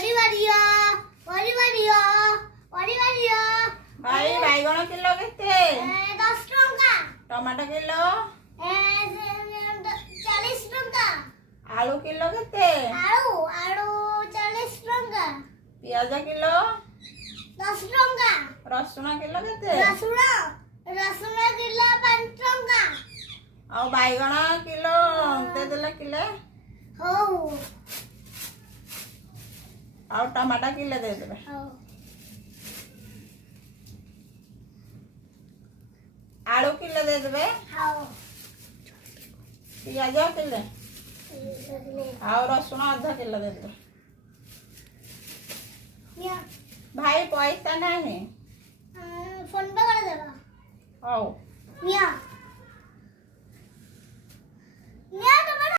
ପରିବାରିଆ ପରିବାରିଆ ପରିବାରିଆ ଭାଇ ବାଇଗଣ କିଲୋ କେତେ? 10 ଟଙ୍କା। Tomato kilo? 40 ଟଙ୍କା। ଆଳୁ କିଲୋ କେତେ? ଆଳୁ 40 ଟଙ୍କା। ପିଆଜ କିଲୋ? 10 ଟଙ୍କା। ରସୁଣ କିଲୋ କେତେ? ରସୁଣ କିଲୋ 5 ଟଙ୍କା। ଆଉ ବାଇଗଣ କିଲୋ ଦେଇଦେଲେ କିଲେ। ହଉ। ଆଉ ଟମାଟୋ କିଲେ ଦେଇଦେବେ। ହଉ। ଆଳୁ କିଲେ ଦେଇଦେବେ। ହଉ। ପିଆଜ କିଲେ। ଆଉ ରସୁଣ ଅଧା କିଲୋ ଦେଇଦେବେ। ଭାଇ ପଇସା ନାହିଁ। ଫୋନ ପେ କରିଦେବ। ହଉ। ନିଅ।